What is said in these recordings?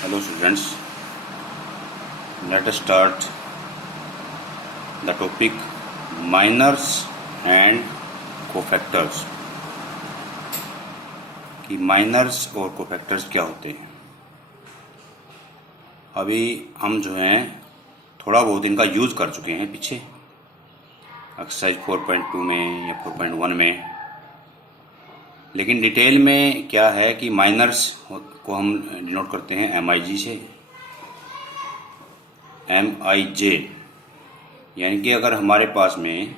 Hello students, let us start the topic minors and cofactors कि miners और cofactors क्या होते हैं। अभी हम जो हैं थोड़ा बहुत इनका यूज़ कर चुके हैं पीछे एक्सरसाइज 4.2 में या 4.1 में, लेकिन डिटेल में क्या है कि माइनर्स को हम डिनोट करते हैं MIG से, MIJ, यानी कि अगर हमारे पास में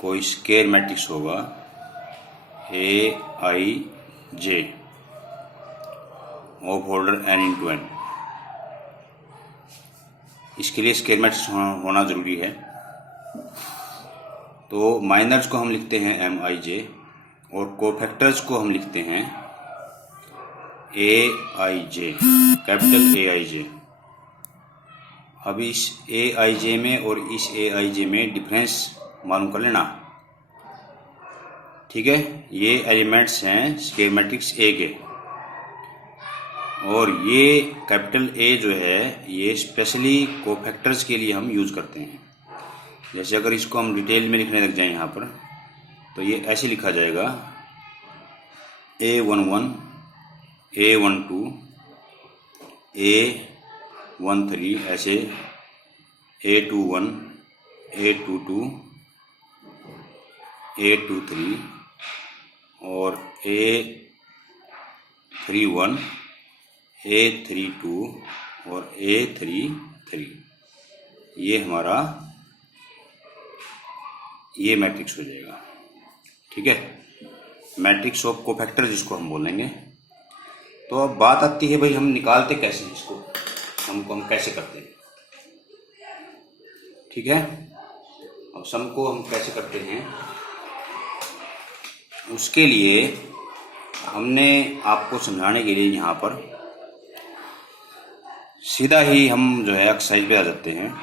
कोई स्केयर मैट्रिक्स होगा AIJ ऑफ ऑर्डर n×n, इसके लिए स्केयर मैट्रिक्स होना जरूरी है। तो माइनर्स को हम लिखते हैं MIJ और कोफैक्टर्स को हम लिखते हैं AIJ, कैपिटल AIJ। अब इस AIJ में और इस AIJ में डिफरेंस मालूम कर लेना, ठीक है। ये एलिमेंट्स हैं स्केयर मैट्रिक्स A के, और ये कैपिटल A जो है ये स्पेशली कोफैक्टर्स के लिए हम यूज़ करते हैं। जैसे अगर इसको हम डिटेल में लिखने लग जाएं यहाँ पर, तो ये ऐसे लिखा जाएगा A11, A12, A13, ऐसे A21, A22, A23 और A31, A32 और A33। ये हमारा ये मैट्रिक्स हो जाएगा, ठीक है, मैट्रिक्स ऑफ कोफैक्टर जिसको हम बोलेंगे। तो अब बात आती है भाई हम निकालते कैसे हैं इसको, हमको हम कैसे करते हैं, ठीक है। अब सम को हम कैसे करते हैं उसके लिए हमने आपको समझाने के लिए यहाँ पर सीधा ही हम जो है एक्सरसाइज पे आ जाते हैं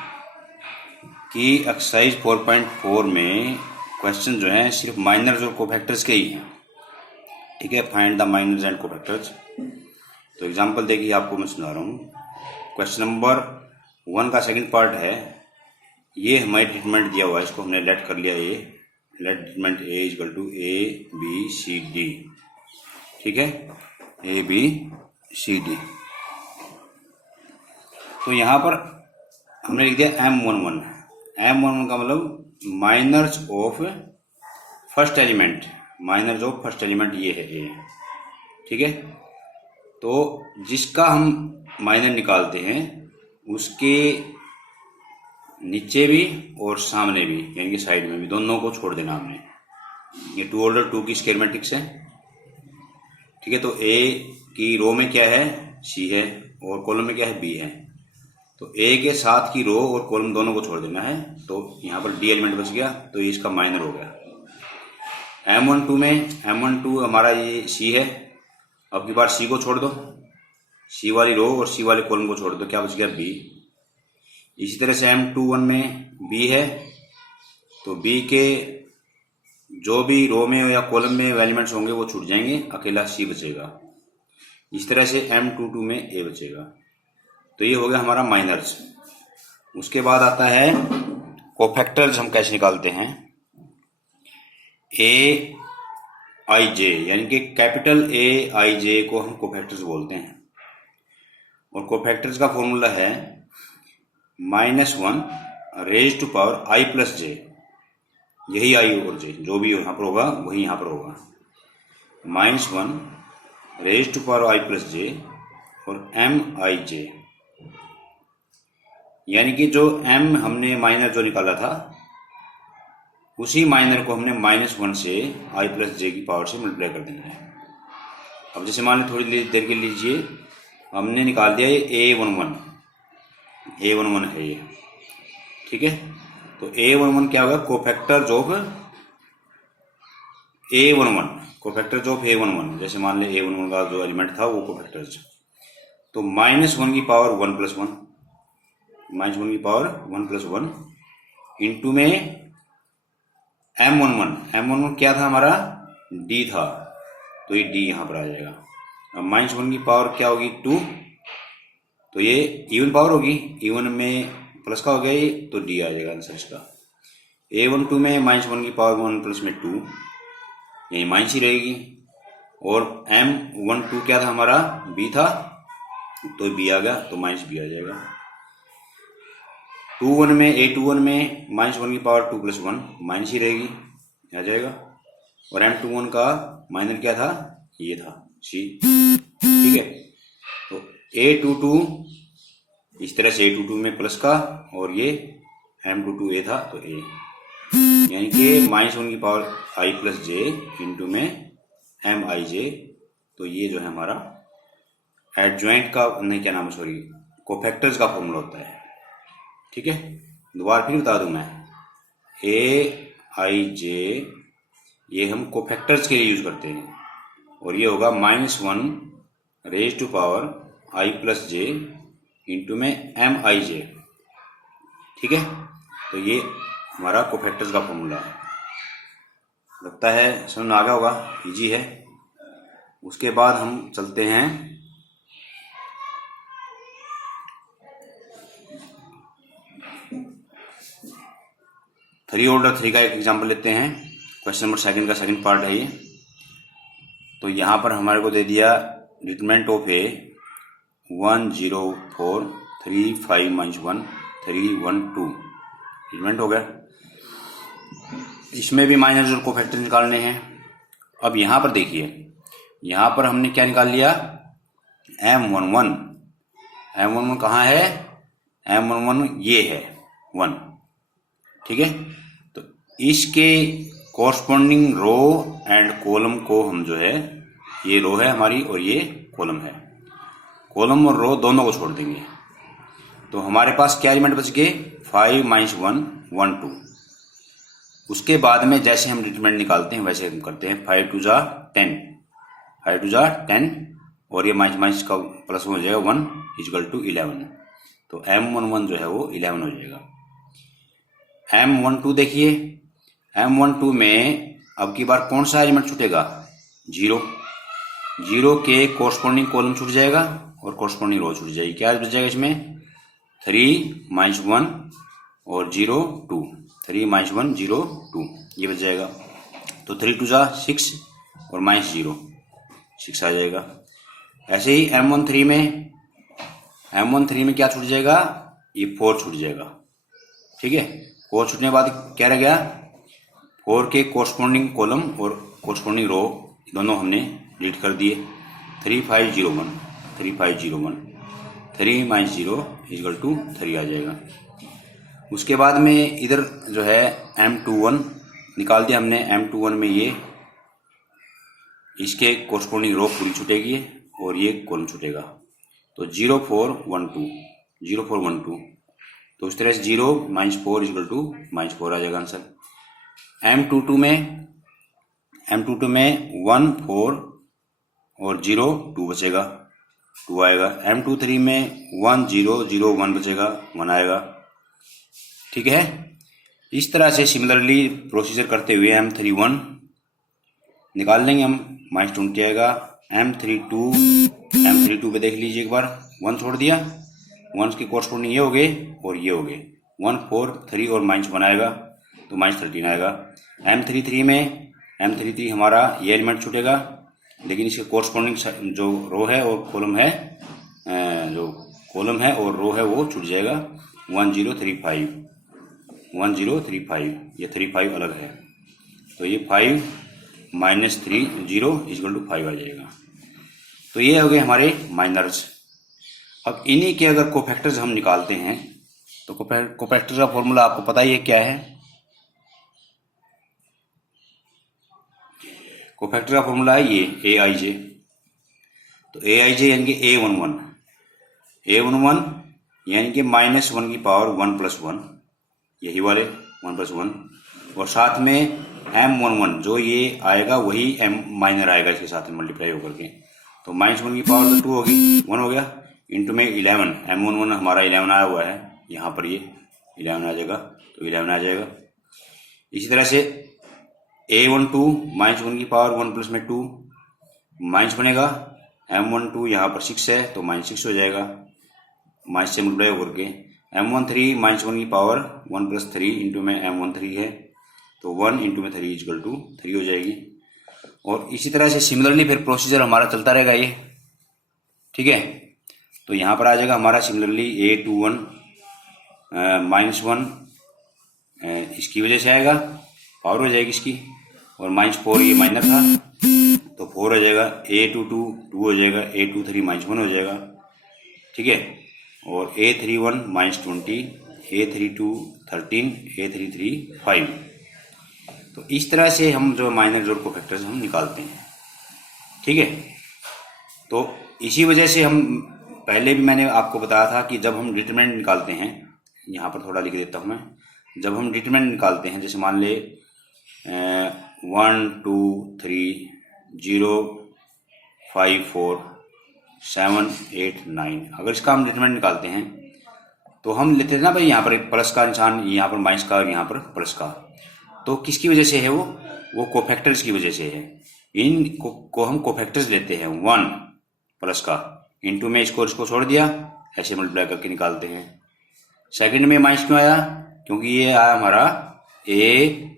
कि एक्सरसाइज 4.4 में क्वेश्चन जो है सिर्फ माइनर्स और कोफैक्टर्स के ही हैं, ठीक है। Find the minors and cofactors. तो एग्जांपल देखिए आपको मैं सुना रहा हूँ। क्वेश्चन नंबर 1 का सेकंड पार्ट है, ये हमारी ट्रीटमेंट दिया हुआ है, इसको हमने लेट कर लिया let treatment A equal to ABCD, ठीक है, ABCD। तो यहाँ पर हमने लिख दिया M11 का मतलब minors of first element, minors of first element ये है A, ठीक है। तो जिसका हम माइनर निकालते हैं उसके नीचे भी और सामने भी, यानी कि साइड में भी, दोनों को छोड़ देना हमने। ये 2 ऑर्डर 2 की स्केयर मैट्रिक्स है, ठीक है। तो A की रो में क्या है C है और कॉलम में क्या है B है। तो A के साथ की रो और कॉलम दोनों को छोड़ देना है, तो यहाँ पर D एलिमेंट बच गया, तो ये इसका माइनर हो गया। M12 में M12 हमारा ये C है, अब की बार C को छोड़ दो, C वाली रो और C वाले कॉलम को छोड़ दो, क्या बच गया B। इसी तरह से M21 में B है, तो B के जो भी रो में या कॉलम में एलिमेंट्स होंगे वो छूट जाएंगे, अकेला C बचेगा। इस तरह से M22 में A बचेगा। तो ये हो गया हमारा माइनर्स। उसके बाद आता है कोफैक्टर्स। हम कैसे निकालते हैं AIJ, यानी कि कैपिटल AIJ को हम कोफैक्टर्स बोलते हैं, और कोफैक्टर्स का फॉर्मूला है -1 raise to power I plus J, यही I और J जो भी यहाँ पर होगा वही यहाँ पर होगा, -1 raise to power I plus J और MIJ, यानी कि जो M हमने माइनर जो निकाला था उसी माइनर को हमने -1 से I प्लस J की पावर से मल्टीप्लाई कर देना है। अब जैसे मान लो थोड़ी देर के लीजिए, हमने निकाल दिया ये A11 है ये, ठीक है। तो A11 क्या होगा, cofactors of A11, cofactors of A11। जैसे मान ले A11 का जो एलिमेंट था वो कोफैक्टर्स, तो -1 की पावर 1 प्लस 1, -1 की पावर 1 प्लस 1 इंटू में M11 क्या था हमारा, D था, तो ये D यहाँ पर आ जाएगा। अब माइनस वन की पावर क्या होगी 2, तो ये इवन पावर होगी, इवन में प्लस का हो गया ये, तो डी आ जाएगा आंसर इसका। A12 में माइनस वन की पावर 1 प्लस में 2, यही माइनस ही रहेगी। और M12 क्या था हमारा, B था, तो B आ गया, तो माइनस B आ जाएगा। 21 में A21 में माइनस वन की पावर 2 प्लस 1 माइनस ही रहेगी, आ जाएगा। और M21 का माइनर क्या था, ये था C, ठीक है। तो A22 इस तरह से A22 में प्लस का, और ये M22 A था तो A, यानी कि माइनस वन की power I plus J into में MIJ। तो ये जो है हमारा एडजॉइंट का, नहीं क्या नाम है, सॉरी, कोफैक्टर्स का फॉर्मूला होता है, ठीक है। दोबारा फिर बता दूं मैं, AIJ ये हम कोफैक्टर्स के लिए यूज करते हैं, और ये होगा -1 raise to power I plus J into में MIJ, ठीक है। तो ये हमारा कोफैक्टर्स का फॉर्मूला है। लगता है समझ में आ गया होगा, इजी है। उसके बाद हम चलते हैं थ्री ऑर्डर थ्री का एक एग्जांपल लेते हैं। क्वेश्चन नंबर सेकंड का सेकंड पार्ट है ये। तो यहाँ पर हमारे को दे दिया डिटरमिनेंट ऑफ ए 1 0 4 3 5 -1 3 1 2, डिटरमिनेंट हो गया। इसमें भी माइनस और कोफैक्टर निकालने हैं। अब यहाँ पर देखिए, यहाँ पर हमने क्या निकाल लिया, M11। M11 कहाँ है, M11 ये है 1, ठीक है। तो इसके कॉरस्पॉन्डिंग रो एंड कॉलम को हम जो है, ये रो है हमारी और ये कॉलम है, कॉलम और रो दोनों को छोड़ देंगे। तो हमारे पास क्या एलिमेंट बच गए, 5 -1 1 2। उसके बाद में जैसे हम डिटरमिनेंट निकालते हैं वैसे हम करते हैं, 5 2 जा 10, 5 2 जा 10, और ये माइनस माइनस का प्लस हो जाएगा 1 इक्वल टू 11। तो M11 जो है वो 11 हो जाएगा। M12 देखिए, M12 में अब की बार कौन सा एलिमेंट छूटेगा, 0। 0 के कोरस्पॉन्डिंग कॉलम छूट जाएगा और कोरस्पॉन्डिंग रो छूट जाएगी। क्या बच जाएगा इसमें, 3 -1 और 0 2, 3 -1 0 2, ये बच जाएगा। तो 3 2 जा 6 और -0 6 आ जाएगा। ऐसे ही M13 में क्या छूट जाएगा, ये 4 छूट जाएगा, ठीक है। 4 छूटने के बाद क्या रह गया, 4 के कोरस्पॉन्डिंग कॉलम और कोरस्पॉन्डिंग रो दोनों हमने डिलीट कर दिए। 3 5 0 1 3 5 0 1 3 -0 इक्वल टू 3 आ जाएगा। उसके बाद में इधर जो है M21 निकाल दिया हमने। M21 में ये इसके कोरस्पॉन्डिंग रो पूरी छूटेगी और ये कॉलम छूटेगा। तो 0 4 1 2 0 4 1 2, तो इस तरह से 0 -4 इक्वल टू -4 आ जाएगा आंसर। M22 में 1 4 और 0 2 बचेगा, 2 आएगा। M23 में 1 0 0 1 बचेगा, 1 आएगा, ठीक है। इस तरह से सिमिलरली प्रोसीजर करते हुए M31 निकाल लेंगे हम, -20 आएगा। M32 पे देख लीजिए एक बार, 1 छोड़ दिया, 1 के कोरस्पॉन्डिंग ये हो गए और ये हो गए, 1 4 3 और -1 आएगा, तो -13 आएगा। M33 हमारा ये एलिमेंट छूटेगा, लेकिन इसके कोरस्पॉन्डिंग जो रो है और कॉलम है, जो कॉलम है और रो है वो छूट जाएगा। 1 0 3 5 1 0 3 5, ये 3 5 अलग है, तो ये 5 -3 0 इक्वल टू 5 आ जाएगा। तो ये हो गए हमारे माइनर्स। अब इन्हीं के अगर कोफैक्टर्स हम निकालते हैं तो कोफैक्टर का फॉर्मूला आपको पता ही है क्या है। कोफैक्टर का फॉर्मूला है ये AIJ। तो AIJ यानी कि A11 यानी कि -1 की पावर 1 + 1, यही वाले 1 + 1, और साथ में M11 जो ये आएगा वही M माइनर आएगा इसके साथ में मल्टीप्लाई होकर के। तो -1 की पावर तो 2 होगी, 1 हो गया, इंटू में 11, M11 हमारा 11 आया हुआ है, यहाँ पर ये 11 आ जाएगा, तो 11 आ जाएगा। इसी तरह से A12 -1 की पावर 1 + में 2 माइनस बनेगा, M12 यहाँ पर 6 है तो -6 हो जाएगा, माइनस से मल्टीप्लाई करके। M13 -1 की पावर 1 + 3 इंटू में M13 है तो 1 इंटू में 3 इक्वल टू 3 हो जाएगी। और इसी तरह से सिमिलरली फिर प्रोसीजर हमारा चलता रहेगा ये, ठीक है। तो यहाँ पर आ जाएगा हमारा सिमिलरली A21 -1 इसकी वजह से आएगा, पावर हो जाएगी इसकी, और -4 ये माइनर था तो 4 हो जाएगा, A22 2 हो जाएगा, A23 -1 हो जाएगा, ठीक है। और A31 -20, A32 13, A33 5। तो इस तरह से हम जो माइनर जोड़ कोफैक्टर्स हम निकालते हैं, ठीक है। तो इसी वजह से हम पहले भी मैंने आपको बताया था कि जब हम डिटरमिनेंट निकालते हैं, यहाँ पर थोड़ा लिख देता हूँ मैं, जब हम डिटरमिनेंट निकालते हैं, जैसे मान ले 1 2 3 0 5 4 7 8 9, अगर इसका हम डिटरमिनेंट निकालते हैं तो हम लेते हैं ना भाई, यहाँ पर प्लस का निशान, यहाँ पर माइनस का और यहाँ पर प्लस का। तो किसकी वजह से है वो कोफैक्टर्स की वजह से है। इन को हम कोफैक्टर्स लेते हैं 1 प्लस का, इंटू में इसको छोड़ दिया, ऐसे मल्टीप्लाई करके निकालते हैं। सेकंड में माइनस क्यों आया, क्योंकि ये आया हमारा A12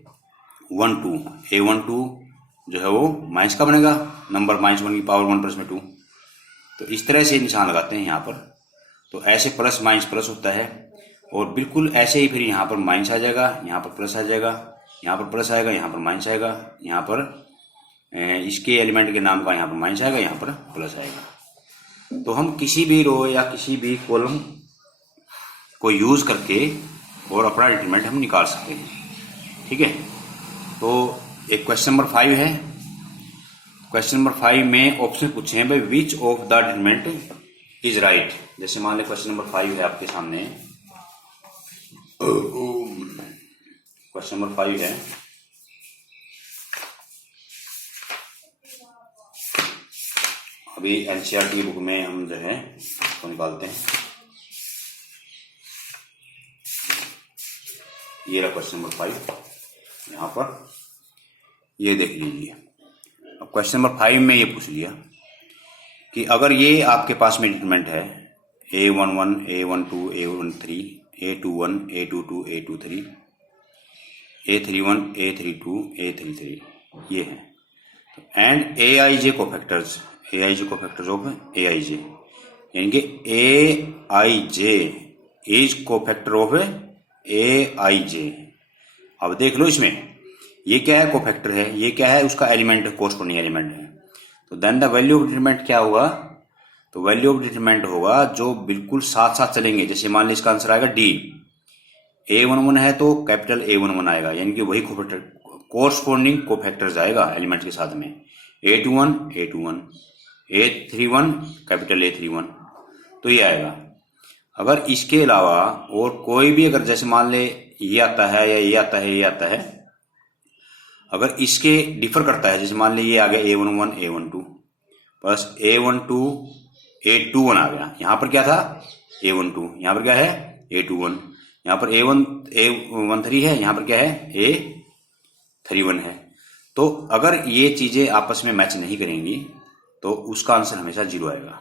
जो है वो माइनस का बनेगा, नंबर -1 की पावर 1 + 2। तो इस तरह से निशान लगाते हैं यहाँ पर। तो ऐसे प्लस माइनस प्लस होता है, और बिल्कुल ऐसे ही फिर यहाँ पर माइनस आ जाएगा, यहाँ पर प्लस आ जाएगा, यहाँ पर प्लस आएगा, यहाँ पर माइनस आएगा, यहाँ पर इसके एलिमेंट के नाम का यहाँ पर माइनस आएगा, यहाँ पर प्लस आएगा। तो हम किसी भी रो या किसी भी कॉलम को यूज करके और अपना डिटरमिनेंट हम निकाल सकते हैं, ठीक है। तो एक क्वेश्चन नंबर 5 है। क्वेश्चन नंबर 5 में ऑप्शन पूछे हैं भाई, which of the determinant is right. जैसे मान लें क्वेश्चन नंबर 5 है आपके सामने, क्वेश्चन नंबर 5 है, अभी एनसीईआरटी बुक में हम जो है उसको निकालते हैं। ये रहा क्वेश्चन नंबर 5, यहाँ पर ये देख लीजिए। अब क्वेश्चन नंबर 5 में ये पूछ लिया कि अगर ये आपके पास में डिटरमिनेंट है A11 A12 A13 A21 A22 A23 A31 A32 A33 ये है, and AIJ cofactors of AIJ, यानी कि AIJ is cofactor of AIJ। अब देख लो इसमें ये क्या है, कोफैक्टर है, ये क्या है, उसका एलिमेंट है, कोरस्पोंडिंग एलिमेंट है। तो then the value of determinant क्या होगा, तो वैल्यू ऑफ डिटरमिनेंट होगा जो बिल्कुल साथ साथ चलेंगे। जैसे मान लीजिए इसका आंसर आएगा D, A11 है तो कैपिटल A11 आएगा, यानी कि वही कोरस्पोंडिंग कोफैक्टर्स आएगा एलिमेंट के साथ में। A21 A31 कैपिटल A31, तो ये आएगा। अगर इसके अलावा और कोई भी, अगर जैसे मान ले ये आता है या ये आता है, ये आता है, अगर इसके डिफर करता है, जैसे मान ले ये आ गया A11 A12 plus A12 A21 आ गया, यहाँ पर क्या था A12, यहाँ पर क्या है A21, यहाँ पर A13 है, यहाँ पर क्या है A31 है। तो अगर ये चीजें आपस में मैच नहीं करेंगी तो उसका आंसर हमेशा 0 आएगा।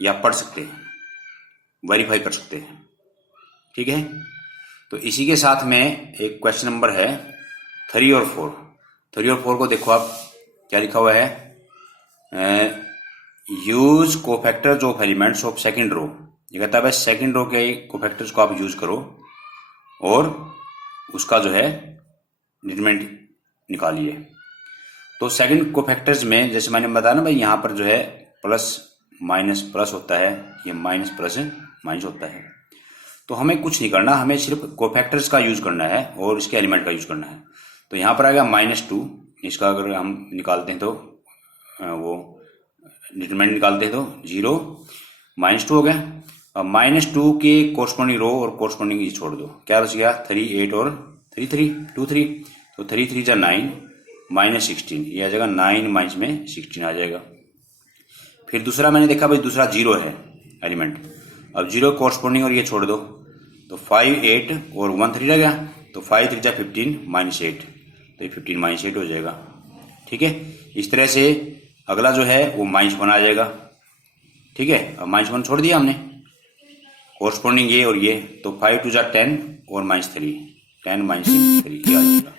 या पढ़ सकते हैं, वेरीफाई कर सकते हैं, ठीक है। तो इसी के साथ में एक क्वेश्चन नंबर है 3 और 4। 3 और 4 को देखो आप, क्या लिखा हुआ है, use cofactors of elements of second row. ये कहता है सेकंड रो के कोफैक्टर्स को आप यूज करो और उसका जो है डिटरमिनेंट निकालिए। तो सेकंड कोफैक्टर्स में जैसे मैंने बताया ना भाई, यहाँ पर जो है प्लस माइनस प्लस होता है, ये माइनस प्लस माइनस होता है। तो हमें कुछ नहीं करना, हमें सिर्फ कोफैक्टर्स का यूज करना है और इसके एलिमेंट का यूज करना है। तो यहाँ पर आ गया -2, इसका अगर हम निकालते हैं तो वो डिटरमिनेंट निकालते हैं तो 0 -2 हो गया। अब -2 के कोरस्पोंडिंग रो और कोरस्पोंडिंग ये छोड़ दो, क्या बच गया 3 8 और 3 3 2 3, तो 3 3 जा 9 -16, ये आ जाएगा 9 माइनस में 16 आ जाएगा। फिर दूसरा मैंने देखा भाई दूसरा 0 है एलिमेंट, अब 0 कोरस्पोंडिंग और ये छोड़ दो, तो 5 8 और 1 3 रह गया, तो 5 3 जा 15 -8, तो ये 15 -8 हो जाएगा, ठीक है। इस तरह से अगला जो है वो -1 आ जाएगा। ठीक है, अब -1 छोड़ दिया हमने, कोरस्पॉन्डिंग ये और ये, तो 5 2 10 और -3, 10 -3 ये आ जाएगा।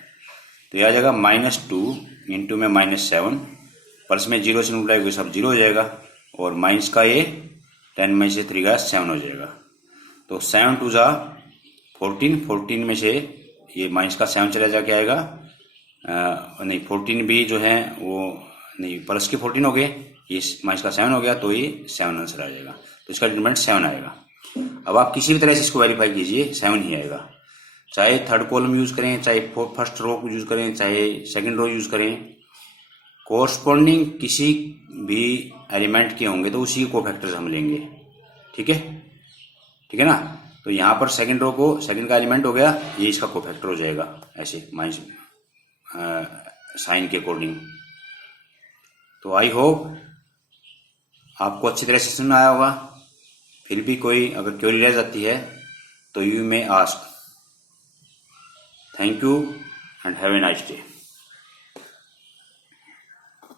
तो ये आ जाएगा -2 इंटू में -7, प्लस में 0 से मल्टीप्लाई करके सब 0 हो जाएगा, और माइनस का ये 10 में से 3 गया 7 हो जाएगा। तो 7 2 14, 14 में से ये माइनस का 7 चला जाके आएगा, नहीं 14 भी जो है वो नहीं, प्लस के 14 हो गए, ये माइनस का 7 हो गया, तो ये 7 आंसर आ जाएगा। तो इसका डिटरमिनेंट 7 आएगा। अब आप किसी भी तरह से इसको वेरीफाई कीजिए, 7 ही आएगा। चाहे थर्ड कॉलम यूज करें, चाहे फर्स्ट रो यूज करें, चाहे सेकंड रो यूज करें, कोरस्पॉन्डिंग किसी भी एलिमेंट के होंगे तो उसी के कोफैक्टर्स हम लेंगे। ठीक है, ठीक है ना। तो यहाँ पर सेकंड रो को, सेकंड का एलिमेंट हो गया, ये इसका कोफैक्टर हो जाएगा ऐसे माइनस साइन के अकॉर्डिंग। तो आई होप आपको अच्छी तरह से समझ में आया होगा। फिर भी कोई अगर क्वेरी रह जाती है तो you may ask. Thank you and have a nice day.